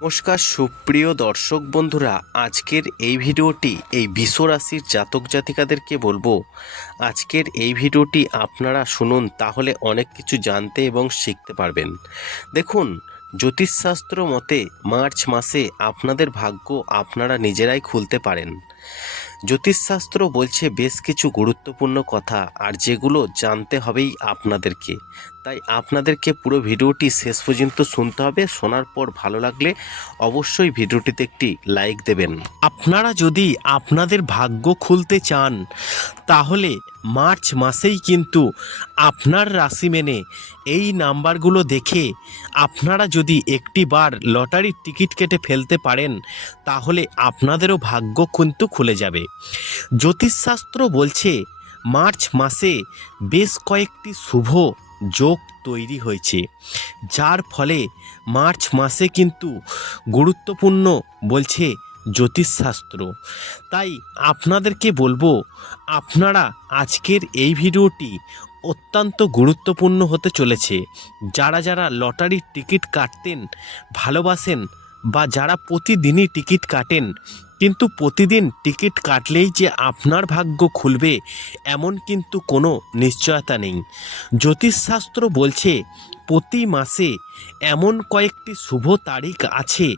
নমস্কার, সুপ্রিয় দর্শক বন্ধুরা, আজকের এই ভিডিওটি এই বিশ্বরাশির জাতক জাতিকাদেরকে বলব। আজকের এই ভিডিওটি আপনারা শুনুন, তাহলে অনেক কিছু জানতে এবং শিখতে পারবেন। দেখুন, জ্যোতিষশাস্ত্র মতে মার্চ মাসে আপনাদের ভাগ্য আপনারা নিজেরাই খুলতে পারেন। জ্যোতিষশাস্ত্র বলছে বেশ কিছু গুরুত্বপূর্ণ কথা, আর যেগুলো জানতে হবেই আপনাদেরকে। তাই আপনাদেরকে পুরো ভিডিওটি শেষ পর্যন্ত শুনতে হবে, শোনার পর ভালো লাগলে অবশ্যই ভিডিওটিতে একটি লাইক দেবেন। আপনারা যদি আপনাদের ভাগ্য খুলতে চান, তাহলে মার্চ মাসেই কিন্তু আপনার রাশি মেনে এই নাম্বারগুলো দেখে আপনারা যদি একটি বার লটারির টিকিট কেটে ফেলতে পারেন, তাহলে আপনাদেরও ভাগ্য কিন্তু খুলে যাবে। জ্যোতিষশাস্ত্র বলছে মার্চ মাসে বেশ কয়েকটি শুভ যোগ তৈরি হয়েছে, যার ফলে মার্চ মাসে কিন্তু গুরুত্বপূর্ণ বলছে জ্যোতিষশাস্ত্র। তাই আপনাদেরকে বলব, আপনারা আজকের এই ভিডিওটি অত্যন্ত গুরুত্বপূর্ণ হতে চলেছে। যারা যারা লটারির টিকিট কাটতেন, ভালোবাসেন বা যারা প্রতিদিনই টিকিট কাটেন, কিন্তু প্রতিদিন টিকিট কাটলেই যে আপনার ভাগ্য খুলবে, এমন কিন্তু কোনো নিশ্চয়তা নেই। জ্যোতিষশাস্ত্র বলছে, প্রতি মাসে এমন কয়েকটি শুভ তারিখ আছে,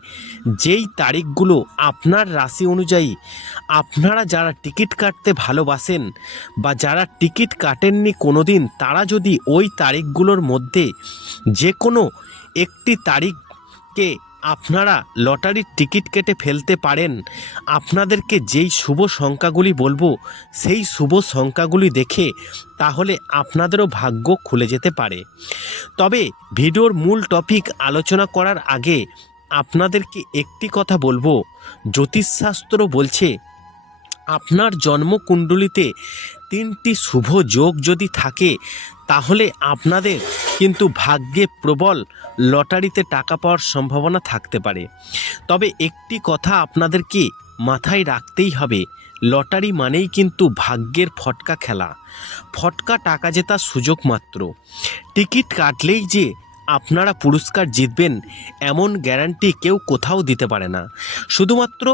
যেই তারিখগুলো আপনার রাশি অনুযায়ী আপনারা যারা টিকিট কাটতে ভালোবাসেন বা যারা টিকিট কাটেননি কোনো দিন তারা যদি ওই তারিখগুলোর মধ্যে যে কোনো একটি তারিখকে আপনারা লটারির টিকিট কেটে ফেলতে পারেন। আপনাদেরকে যেই শুভ সংখ্যাগুলি বলব, সেই শুভ সংখ্যাগুলি দেখে তাহলে আপনাদেরও ভাগ্য খুলে যেতে পারে। তবে ভিডিওর মূল টপিক আলোচনা করার আগে আপনাদেরকে একটি কথা বলব। জ্যোতিষশাস্ত্র বলছে, আপনার জন্মকুণ্ডলিতে তিনটি শুভ যোগ যদি থাকে, তাহলে আপনাদের কিন্তু ভাগ্যে প্রবল লটারিতে টাকা পাওয়ার সম্ভাবনা থাকতে পারে। তবে একটি কথা আপনাদেরকে মাথায় রাখতেই হবে, লটারি মানেই কিন্তু ভাগ্যের ফটকা খেলা। ফটকা টাকা জেতার সুযোগ মাত্র। টিকিট কাটলেই যে আপনারা পুরস্কার জিতবেন, এমন গ্যারান্টি কেউ কোথাও দিতে পারে না। শুধুমাত্র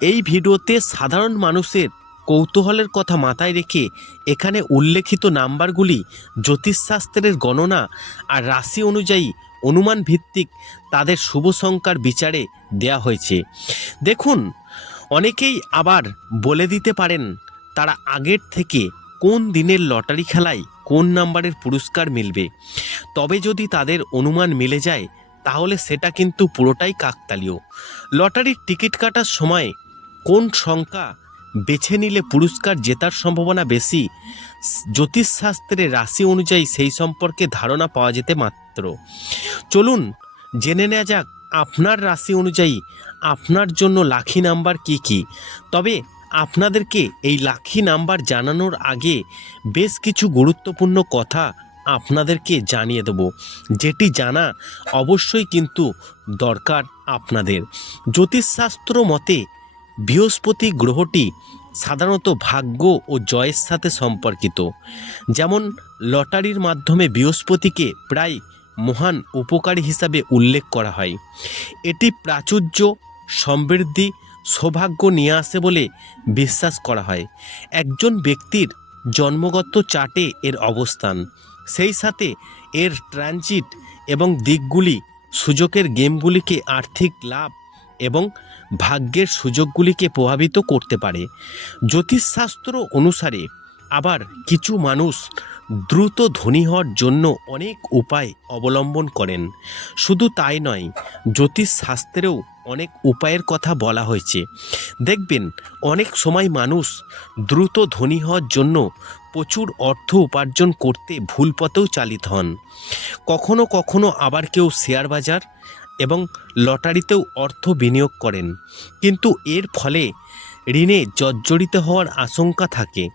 এই ভিডিওতে সাধারণ মানুষের কৌতূহলের কথা মাথায় রেখে এখানে উল্লেখিত নাম্বারগুলি জ্যোতিষশাস্ত্রের গণনা আর রাশি অনুযায়ী অনুমান ভিত্তিক তাদের শুভ সংখ্যার বিচারে দেয়া হয়েছে। দেখুন, অনেকেই আবার বলে দিতে পারেন তারা আগের থেকে কোন দিনের লটারি খেলায় কোন নাম্বারের পুরস্কার মিলবে। তবে যদি তাদের অনুমান মিলে যায়, তাহলে সেটা কিন্তু পুরোটাই কাকতালীয়। লটারির টিকিট কাটার সময় কোন সংখ্যা বেছে নিলে পুরস্কার জেতার সম্ভাবনা বেশি। জ্যোতিষশাস্ত্রের রাশি অনুযায়ী সেই সম্পর্কে ধারণা পাওয়া যেতে মাত্র। চলুন জেনে নেওয়া যাক, আপনার রাশি অনুযায়ী আপনার জন্য লাখি নাম্বার কি কি? তবে আপনাদেরকে এই লাখি নাম্বার জানানোর আগে বেশ কিছু গুরুত্বপূর্ণ কথা আপনাদেরকে জানিয়ে দেব। যেটি জানা অবশ্যই কিন্তু দরকার আপনাদের। জ্যোতিষশাস্ত্র মতে বৃহস্পতি গ্রহটি সাধারণত ভাগ্য ও জয়ের সাথে সম্পর্কিত। যেমন, লটারির মাধ্যমে বৃহস্পতিকে প্রায় মহান উপকারী হিসাবে উল্লেখ করা হয়। এটি প্রাচুর্য, সমৃদ্ধি, সৌভাগ্য নিয়ে আসে বলে বিশ্বাস করা হয়। একজন ব্যক্তির জন্মগত চার্টে এর অবস্থান, সেই সাথে এর ট্রানজিট এবং দিকগুলি, সুযোগের গেমগুলিকে আর্থিক লাভ এবং ভাগ্যের সুযোগগুলিকে প্রভাবিত করতে পারে। জ্যোতিষশাস্ত্র অনুসারে আবার কিছু মানুষ দ্রুত ধনী হওয়ার জন্য অনেক উপায় অবলম্বন করেন। শুধু তাই নয়, জ্যোতিষশাস্ত্রেও অনেক উপায়ের কথা বলা হয়েছে। দেখবেন, অনেক সময় মানুষ দ্রুত ধনী হওয়ার জন্য প্রচুর অর্থ উপার্জন করতে ভুল পথেও চালিত হন। কখনো কখনো আবার কেউ শেয়ার বাজার এবং লটারিতেও অর্থ বিনিয়োগ করেন। কিন্তু এর ফলে ঋণে জর্জরিত হওয়ার আশঙ্কা থাকে।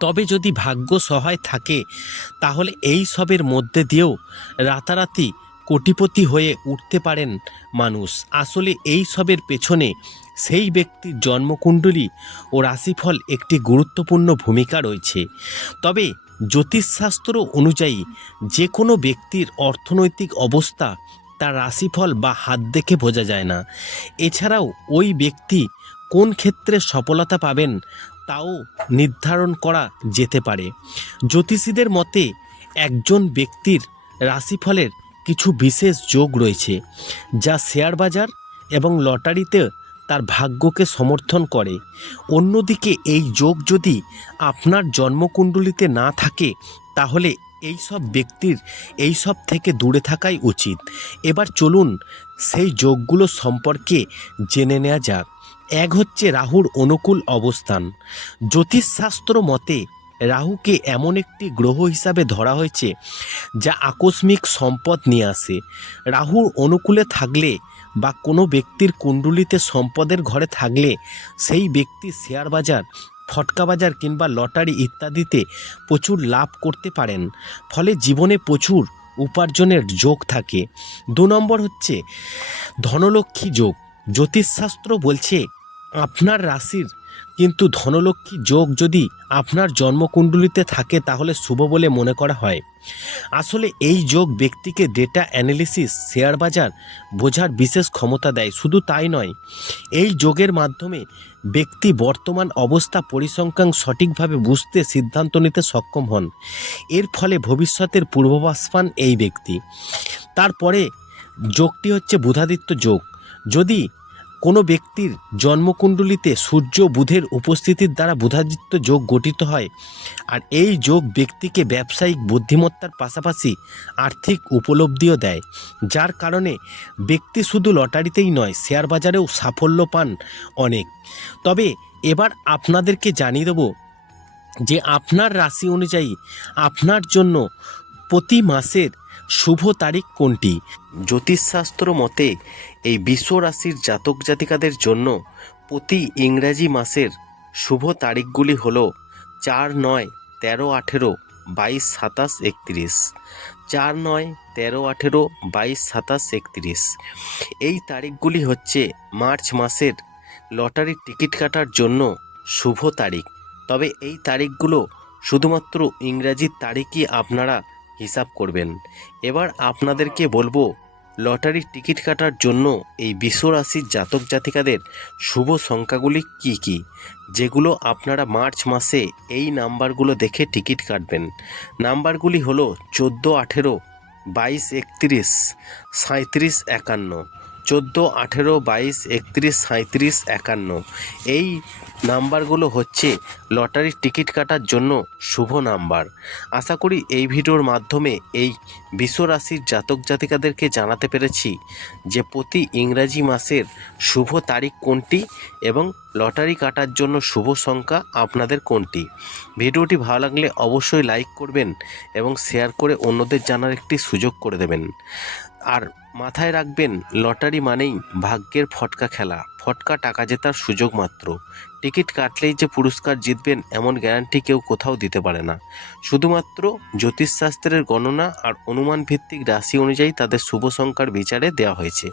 তবে যদি ভাগ্য সহায় থাকে, তাহলে এই সবের মধ্যে দিয়েও রাতারাতি কোটিপতি হয়ে উঠতে পারেন মানুষ। আসলে এই সবের পেছনে সেই ব্যক্তির জন্মকুণ্ডলী ও রাশিফল একটি গুরুত্বপূর্ণ ভূমিকা রয়েছে। তবে জ্যোতিষশাস্ত্র অনুযায়ী যে কোনো ব্যক্তির অর্থনৈতিক অবস্থা তার রাশিফল বা হাত দেখে বোঝা যায় না। এছাড়াও ওই ব্যক্তি কোন ক্ষেত্রে সফলতা পাবেন তাও নির্ধারণ করা যেতে পারে। জ্যোতিষীদের মতে একজন ব্যক্তির রাশিফলের কিছু বিশেষ যোগ রয়েছে, যা শেয়ার বাজার এবং লটারিতে তার ভাগ্যকে সমর্থন করে। অন্যদিকে এই যোগ যদি আপনার জন্মকুণ্ডলিতে না থাকে, তাহলে এই সব ব্যক্তির এই সব থেকে দূরে থাকাই উচিত। এবার চলুন সেই যোগগুলো সম্পর্কে জেনে নেওয়া যাক। এক হচ্ছে রাহুর অনুকূল অবস্থান। জ্যোতিষশাস্ত্র মতে রাহুকে এমন একটি গ্রহ হিসাবে ধরা হয়েছে যা আকস্মিক সম্পদ নিয়ে আসে। রাহুর অনুকূলে থাকলে বা কোনো ব্যক্তির কুণ্ডুলিতে সম্পদের ঘরে থাকলে সেই ব্যক্তি শেয়ার বাজার ফটকা বাজার কিংবা লটারি ইত্যাদিতে প্রচুর লাভ করতে পারেন। ফলে জীবনে প্রচুর উপার্জনের যোগ থাকে। দু নম্বর হচ্ছে ধনলক্ষ্মী যোগ। জ্যোতিষশাস্ত্র বলছে, আপনার রাশির কিন্তু ধনলক্ষ্মী যোগ যদি আপনার জন্মকুণ্ডলিতে থাকে, তাহলে শুভ বলে মনে করা হয়। আসলে এই যোগ ব্যক্তিকে ডেটা অ্যানালিসিস শেয়ার বাজার বোঝার বিশেষ ক্ষমতা দেয়। শুধু তাই নয়, এই যোগের মাধ্যমে ব্যক্তি বর্তমান অবস্থা পরিসংখ্যান সঠিকভাবে বুঝতে সিদ্ধান্ত নিতে সক্ষম হন। এর ফলে ভবিষ্যতের পূর্বাভাস পান এই ব্যক্তি। তারপরে যোগটি হচ্ছে বুধাদিত্য যোগ। যদি কোনো ব্যক্তির জন্মকুণ্ডলিতে সূর্য বুধের উপস্থিতির দ্বারা বুধাদিত্য যোগ গঠিত হয়, আর এই যোগ ব্যক্তিকে ব্যবসায়িক বুদ্ধিমত্তার পাশাপাশি আর্থিক উপলব্ধিও দেয়, যার কারণে ব্যক্তি শুধু লটারিতেই নয়, শেয়ার বাজারেও সাফল্য পান অনেক। তবে এবার আপনাদেরকে জানিয়ে দেবো যে আপনার রাশি অনুযায়ী আপনার জন্য প্রতি মাসের শুভ তারিখ কোনটি? জ্যোতিষশাস্ত্র মতে, এই বিশ্ব রাশির জাতক জাতিকাদের জন্য প্রতি ইংরাজি মাসের শুভ তারিখগুলি হল চার নয় তেরো আঠেরো বাইশ সাতাশ একত্রিশ। চার নয় তেরো আঠেরো বাইশ সাতাশ একত্রিশ। এই তারিখগুলি হচ্ছে মার্চ মাসের লটারির টিকিট কাটার জন্য শুভ তারিখ। তবে এই তারিখগুলো শুধুমাত্র ইংরাজির তারিখই আপনারা হিসাব করবেন। এবার আপনাদেরকে বলব, লটারির টিকিট কাটার জন্য এই বিশ্বরাশির জাতক জাতিকাদের শুভ সংখ্যাগুলি কি কি, যেগুলো আপনারা মার্চ মাসে এই নাম্বারগুলো দেখে টিকিট কাটবেন। নাম্বারগুলি হলো চোদ্দ আঠেরো, বাইশ একত্রিশ সাঁত্রিশ একান্ন। চোদ্দ, আঠেরো, বাইশ, একত্রিশ সাঁত্রিশ একান্ন। এই নাম্বারগুলো হচ্ছে লটারির টিকিট কাটার জন্য শুভ নাম্বার। আশা করি এই ভিডিওর মাধ্যমে এই বিশ্বরাশির জাতক জাতিকাদেরকে জানাতে পেরেছি যে প্রতি ইংরাজি মাসের শুভ তারিখ কোনটি এবং লটারি কাটার জন্য শুভ সংখ্যা আপনাদের কোনটি। ভিডিওটি ভালো লাগলে অবশ্যই লাইক করবেন এবং শেয়ার করে অন্যদের জানার একটি সুযোগ করে দেবেন। আর মাথায় রাখবেন, লটারি মানেই ভাগ্যের ফটকা খেলা। ফটকা টাকা জেতার সুযোগ মাত্র। টিকিট কাটলেই যে পুরস্কার জিতবেন এমন গ্যারান্টি কেউ কোথাও দিতে পারে না। শুধুমাত্র জ্যোতিষশাস্ত্রের গণনা আর অনুমান ভিত্তিক রাশি অনুযায়ী তাদের শুভ সংখ্যার বিচারে দেওয়া হয়েছে।